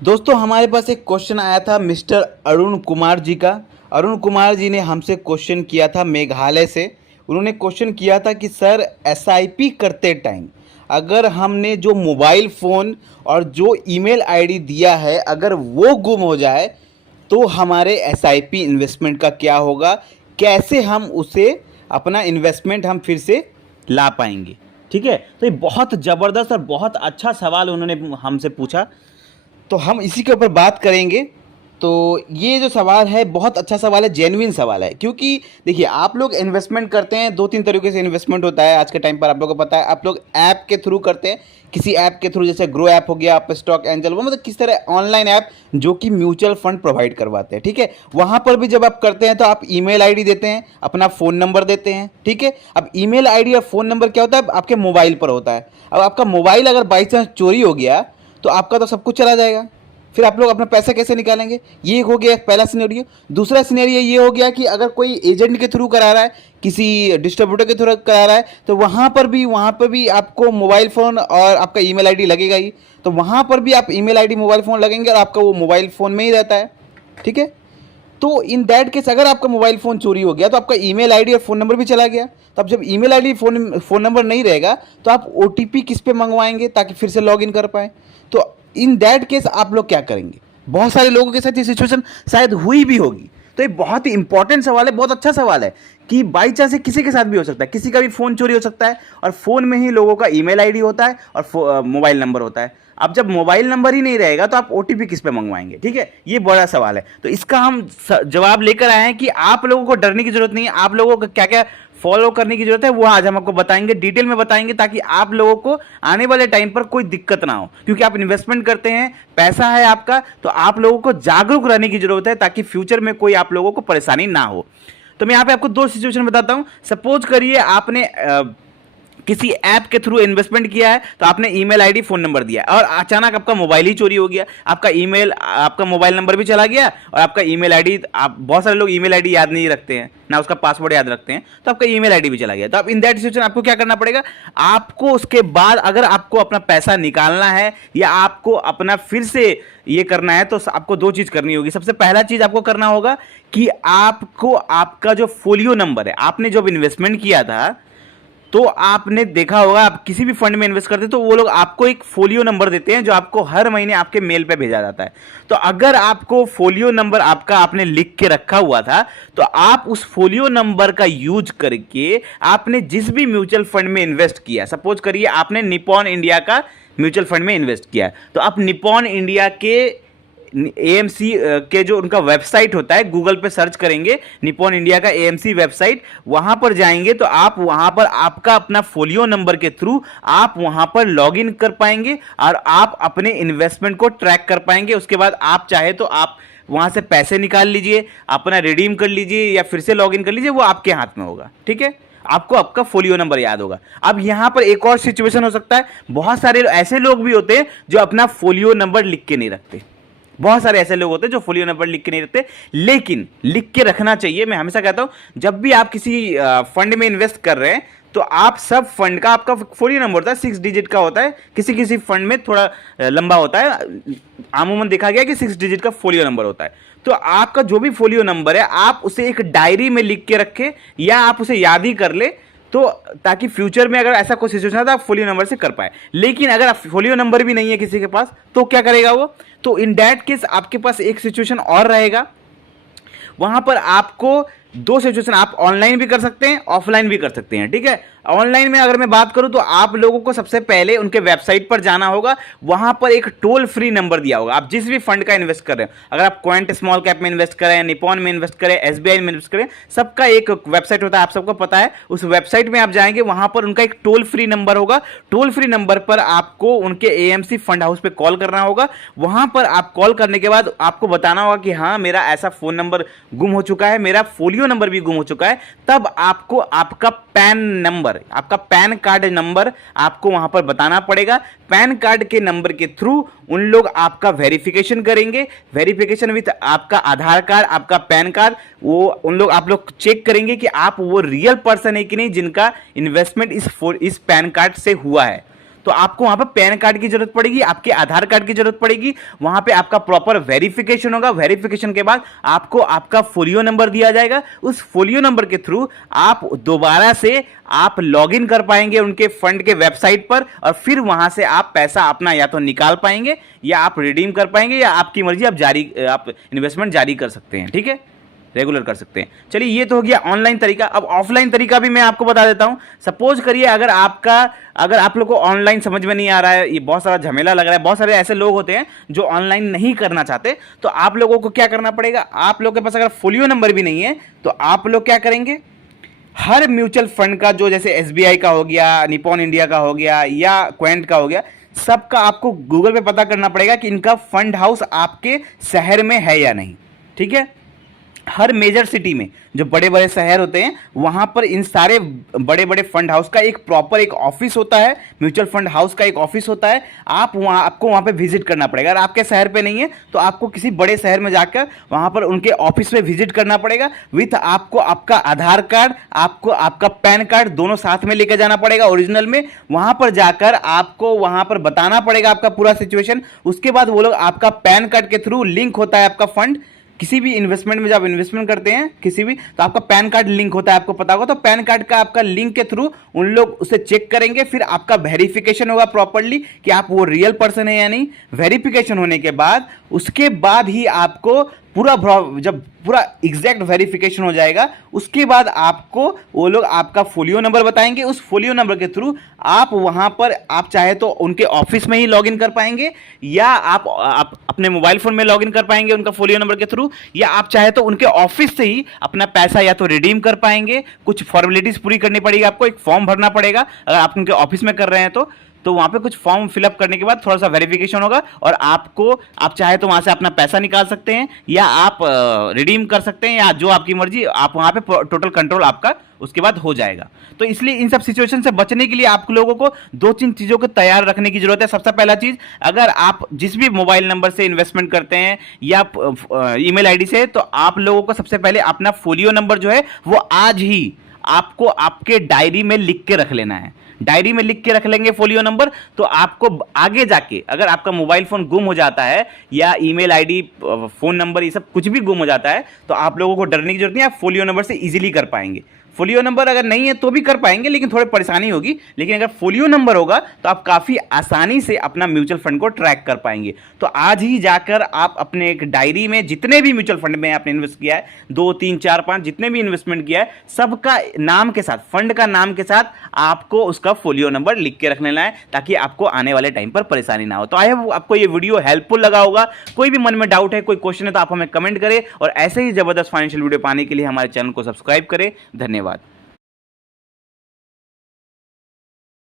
दोस्तों हमारे पास एक क्वेश्चन आया था मिस्टर अरुण कुमार जी का। अरुण कुमार जी ने हमसे क्वेश्चन किया था मेघालय से। उन्होंने क्वेश्चन किया था कि सर एसआईपी करते टाइम अगर हमने जो मोबाइल फ़ोन और जो ईमेल आईडी दिया है अगर वो गुम हो जाए तो हमारे एसआईपी इन्वेस्टमेंट का क्या होगा, कैसे हम उसे अपना इन्वेस्टमेंट हम फिर से ला पाएंगे। ठीक है, तो ये बहुत ज़बरदस्त और बहुत अच्छा सवाल उन्होंने हमसे पूछा, तो हम इसी के ऊपर बात करेंगे। तो ये जो सवाल है बहुत अच्छा सवाल है, जेन्युइन सवाल है। क्योंकि देखिए आप लोग इन्वेस्टमेंट करते हैं, दो तीन तरीके से इन्वेस्टमेंट होता है आज के टाइम पर। आप लोगों को पता है, आप लोग ऐप के थ्रू करते हैं, किसी ऐप के थ्रू, जैसे ग्रो ऐप हो गया, आप स्टॉक एंजल, वो मतलब किस तरह ऑनलाइन ऐप जो कि म्यूचुअल फंड प्रोवाइड करवाते हैं। ठीक है, वहाँ पर भी जब आप करते हैं तो आप ईमेल आईडी देते हैं, अपना फ़ोन नंबर देते हैं। ठीक है, अब ईमेल आईडी और फ़ोन नंबर क्या होता है, आपके मोबाइल पर होता है। अब आपका मोबाइल अगर बाई चांस चोरी हो गया तो आपका तो सब कुछ चला जाएगा। फिर आप लोग अपना पैसा कैसे निकालेंगे, ये हो गया पहला सिनेरियो। दूसरा सिनेरियो ये हो गया कि अगर कोई एजेंट के थ्रू करा रहा है, किसी डिस्ट्रीब्यूटर के थ्रू करा रहा है, तो वहाँ पर भी आपको मोबाइल फ़ोन और आपका ईमेल आईडी लगेगा ही। तो वहाँ पर भी आप ईमेल आईडी मोबाइल फ़ोन लगेंगे और आपका वो मोबाइल फ़ोन में ही रहता है। ठीक है, तो इन दैट केस अगर आपका मोबाइल फ़ोन चोरी हो गया तो आपका ईमेल आईडी और फ़ोन नंबर भी चला गया। तो अब जब ईमेल आईडी फ़ोन नंबर नहीं रहेगा तो आप ओटीपी किस पे मंगवाएंगे ताकि फिर से लॉगिन कर पाएँ। तो इन दैट केस आप लोग क्या करेंगे। बहुत सारे लोगों के साथ ये सिचुएशन शायद हुई भी होगी। तो ये बहुत ही इंपॉर्टेंट सवाल है, बहुत अच्छा सवाल है कि बाई चांस किसी के साथ भी हो सकता है, किसी का भी फ़ोन चोरी हो सकता है और फ़ोन में ही लोगों का ईमेल आईडी होता है और मोबाइल नंबर होता है। अब जब मोबाइल नंबर ही नहीं रहेगा तो आप ओटीपी किस पे मंगवाएंगे। ठीक है, ये बड़ा सवाल है। तो इसका हम जवाब लेकर आए हैं कि आप लोगों को डरने की जरूरत नहीं है, आप लोगों को क्या क्या फॉलो करने की जरूरत है वो आज हम आपको बताएंगे, डिटेल में बताएंगे, ताकि आप लोगों को आने वाले टाइम पर कोई दिक्कत ना हो। क्योंकि आप इन्वेस्टमेंट करते हैं, पैसा है आपका, तो आप लोगों को जागरूक रहने की जरूरत है ताकि फ्यूचर में कोई आप लोगों को परेशानी ना हो। तो मैं यहाँ पे आपको दो सिचुएशन बताता हूँ। सपोज करिए आपने किसी ऐप के थ्रू इन्वेस्टमेंट किया है, तो आपने ईमेल आईडी फोन नंबर दिया और अचानक आपका मोबाइल ही चोरी हो गया, आपका मोबाइल नंबर भी चला गया और आपका ईमेल आईडी, आप बहुत सारे लोग ईमेल आईडी याद नहीं रखते हैं ना, उसका पासवर्ड याद रखते हैं, तो आपका ईमेल आईडी भी चला गया। तो अब इन दैट सिचुएशन आपको क्या करना पड़ेगा, आपको उसके बाद अगर आपको अपना पैसा निकालना है या आपको अपना फिर से ये करना है तो आपको दो चीज करनी होगी। सबसे पहला चीज आपको करना होगा कि आपको आपका जो फोलियो नंबर है, आपने जो इन्वेस्टमेंट किया था, तो आपने देखा होगा आप किसी भी फंड में इन्वेस्ट करते तो वो लोग आपको एक फोलियो नंबर देते हैं जो आपको हर महीने आपके मेल पे भेजा जाता है। तो अगर आपको फोलियो नंबर आपका आपने लिख के रखा हुआ था तो आप उस फोलियो नंबर का यूज करके आपने जिस भी म्यूचुअल फंड में इन्वेस्ट किया, सपोज करिए आपने निपॉन इंडिया का म्यूचुअल फंड में इन्वेस्ट किया, तो आप निपॉन इंडिया के एएमसी के जो उनका वेबसाइट होता है, गूगल पे सर्च करेंगे निपॉन इंडिया का एएमसी वेबसाइट, वहां पर जाएंगे तो आप वहां पर आपका अपना फोलियो नंबर के थ्रू आप वहां पर लॉगिन कर पाएंगे और आप अपने इन्वेस्टमेंट को ट्रैक कर पाएंगे। उसके बाद आप चाहे तो आप वहां से पैसे निकाल लीजिए, अपना रिडीम कर लीजिए या फिर से लॉगिन कर लीजिए, वो आपके हाथ में होगा। ठीक है, आपको आपका फोलियो नंबर याद होगा। अब यहां पर एक और सिचुएशन हो सकता है, बहुत सारे ऐसे लोग भी होते हैं जो अपना फोलियो नंबर लिख के नहीं रखते। बहुत सारे ऐसे लोग होते हैं जो फोलियो नंबर लिख के नहीं रखते, लेकिन लिख के रखना चाहिए। मैं हमेशा कहता हूं जब भी आप किसी फंड में इन्वेस्ट कर रहे हैं तो आप सब फंड का आपका फोलियो नंबर होता है, 6 डिजिट का होता है, किसी किसी फंड में थोड़ा लंबा होता है, आमूमन देखा गया कि 6 डिजिट का फोलियो नंबर होता है। तो आपका जो भी फोलियो नंबर है आप उसे एक डायरी में लिख के रखें या आप उसे याद ही कर ले, तो ताकि फ्यूचर में अगर ऐसा कोई सिचुएशन है तो आप फोलियो नंबर से कर पाए। लेकिन अगर फोलियो नंबर भी नहीं है किसी के पास तो क्या करेगा वो, तो इन दैट केस आपके पास एक सिचुएशन और रहेगा। वहां पर आपको दो सिचुएशन, आप ऑनलाइन भी कर सकते हैं, ऑफलाइन भी कर सकते हैं। ठीक है, ऑनलाइन में अगर मैं बात करूं तो आप लोगों को सबसे पहले उनके वेबसाइट पर जाना होगा, वहां पर एक टोल फ्री नंबर दिया होगा। आप जिस भी फंड का इन्वेस्ट कर रहे हैं, अगर आप क्वांट स्मॉल कैप में इन्वेस्ट करें, निपॉन में इन्वेस्ट करें, एसबीआई में इन्वेस्ट करें, सबका एक वेबसाइट होता है, आप सबको पता है। उस वेबसाइट में आप जाएंगे, वहां पर उनका एक टोल फ्री नंबर होगा। टोल फ्री नंबर पर आपको उनके एएमसी फंड हाउस पे कॉल करना होगा। वहां पर आप कॉल करने के बाद आपको बताना होगा कि हाँ मेरा ऐसा फोन नंबर गुम हो चुका है, मेरा फोलियो नंबर भी गुम हो चुका है। तब आपको आपका पैन नंबर, आपका पैन कार्ड नंबर आपको वहां पर बताना पड़ेगा। पैन कार्ड के नंबर के थ्रू उन लोग आपका वेरिफिकेशन करेंगे, वेरिफिकेशन विद आपका आधार कार्ड, आपका पैन कार्ड, वो उन लोग आप लोग चेक करेंगे कि आप वो रियल पर्सन है कि नहीं जिनका इन्वेस्टमेंट इस पैन कार्ड से हुआ है। तो आपको वहां पर पैन कार्ड की जरूरत पड़ेगी, आपके आधार कार्ड की जरूरत पड़ेगी, वहां पे आपका प्रॉपर वेरिफिकेशन होगा, वेरिफिकेशन के बाद आपको आपका फोलियो नंबर दिया जाएगा। उस फोलियो नंबर के थ्रू आप दोबारा से आप लॉगिन कर पाएंगे उनके फंड के वेबसाइट पर, और फिर वहां से आप पैसा अपना या तो निकाल पाएंगे या आप रिडीम कर पाएंगे, या आपकी मर्जी, आप इन्वेस्टमेंट जारी कर सकते हैं, ठीक है, रेगुलर कर सकते हैं। चलिए ये तो हो गया ऑनलाइन तरीका। अब ऑफलाइन तरीका भी मैं आपको बता देता हूं। सपोज करिए अगर आप लोग को ऑनलाइन समझ में नहीं आ रहा है, ये बहुत सारा झमेला लग रहा है, बहुत सारे ऐसे लोग होते हैं जो ऑनलाइन नहीं करना चाहते, तो आप लोगों को क्या करना पड़ेगा, आप लोग के पास अगर फोलियो नंबर भी नहीं है तो आप लोग क्या करेंगे, हर म्यूचुअल फंड का, जो जैसे एसबीआई का हो गया, निपॉन इंडिया का हो गया या क्वेंट का हो गया, सबका आपको गूगल पे पता करना पड़ेगा कि इनका फंड हाउस आपके शहर में है या नहीं, ठीक है। हर मेजर सिटी में जो बड़े बड़े शहर होते हैं वहां पर इन सारे बड़े बड़े फंड हाउस का एक प्रॉपर एक ऑफिस होता है, म्यूचुअल फंड हाउस का एक ऑफिस होता है। आपको वहां पे विजिट करना पड़ेगा। अगर आपके शहर पे नहीं है तो आपको किसी बड़े शहर में जाकर वहां पर उनके ऑफिस में विजिट करना पड़ेगा। विथ आपको आपका आधार कार्ड, आपको आपका पैन कार्ड दोनों साथ में लेकर जाना पड़ेगा ओरिजिनल में। वहां पर जाकर आपको वहां पर बताना पड़ेगा आपका पूरा सिचुएशन। उसके बाद वो लोग आपका पैन कार्ड के थ्रू लिंक होता है आपका फंड, किसी भी इन्वेस्टमेंट में जब इन्वेस्टमेंट करते हैं किसी भी, तो आपका पैन कार्ड लिंक होता है, आपको पता होगा। तो पैन कार्ड का आपका लिंक के थ्रू उन लोग उसे चेक करेंगे, फिर आपका वेरिफिकेशन होगा प्रॉपर्ली कि आप वो रियल पर्सन है या नहीं। वेरिफिकेशन होने के बाद उसके बाद ही आपको जब पूरा एग्जैक्ट वेरिफिकेशन हो जाएगा उसके बाद आपको वो लोग आपका फोलियो नंबर बताएंगे। उस फोलियो नंबर के थ्रू आप वहां पर आप चाहे तो उनके ऑफिस में ही लॉगिन कर पाएंगे, या आप अपने मोबाइल फोन में लॉगिन कर पाएंगे उनका फोलियो नंबर के थ्रू, या आप चाहे तो उनके ऑफिस से ही अपना पैसा या तो रिडीम कर पाएंगे। कुछ फॉर्मेलिटीज पूरी करनी पड़ेगी, आपको एक फॉर्म भरना पड़ेगा अगर आप उनके ऑफिस में कर रहे हैं तो वहां पे कुछ फॉर्म फिलअप करने के बाद थोड़ा सा वेरिफिकेशन होगा और आप चाहे तो वहां से अपना पैसा निकाल सकते हैं या आप रिडीम कर सकते हैं, या जो आपकी मर्जी, आप वहां पे टोटल कंट्रोल आपका उसके बाद हो जाएगा। तो इसलिए इन सब सिचुएशन से बचने के लिए आप लोगों को 2-3 चीजों को तैयार रखने की जरूरत है। सबसे पहला चीज, अगर आप जिस भी मोबाइल नंबर से इन्वेस्टमेंट करते हैं या ईमेल आईडी से, तो आप लोगों को सबसे पहले अपना फोलियो नंबर जो है वो आज ही आपको आपके डायरी में लिख के रख लेना है। डायरी में लिख के रख लेंगे फोलियो नंबर, तो आपको आगे जाके अगर आपका मोबाइल फोन गुम हो जाता है या ईमेल आईडी, फोन नंबर, ये सब कुछ भी गुम हो जाता है, तो आप लोगों को डरने की जरूरत नहीं है, आप फोलियो नंबर से इजीली कर पाएंगे। फोलियो नंबर अगर नहीं है तो भी कर पाएंगे, लेकिन थोड़ी परेशानी होगी। लेकिन अगर फोलियो नंबर होगा तो आप काफ़ी आसानी से अपना म्यूचुअल फंड को ट्रैक कर पाएंगे। तो आज ही जाकर आप अपने एक डायरी में जितने भी म्यूचुअल फंड में आपने इन्वेस्ट किया है, 2, 3, 4, 5 जितने भी इन्वेस्टमेंट किया है, सबका नाम के साथ, फंड का नाम के साथ आपको उसका फोलियो नंबर लिख के रख लेना है, ताकि आपको आने वाले टाइम पर परेशानी ना हो। तो आई होप आपको ये वीडियो हेल्पफुल लगा होगा। कोई भी मन में डाउट है, कोई क्वेश्चन है, तो आप हमें कमेंट करें, और ऐसे ही जबरदस्त फाइनेंशियल वीडियो पाने के लिए हमारे चैनल को सब्सक्राइब करें। धन्यवाद।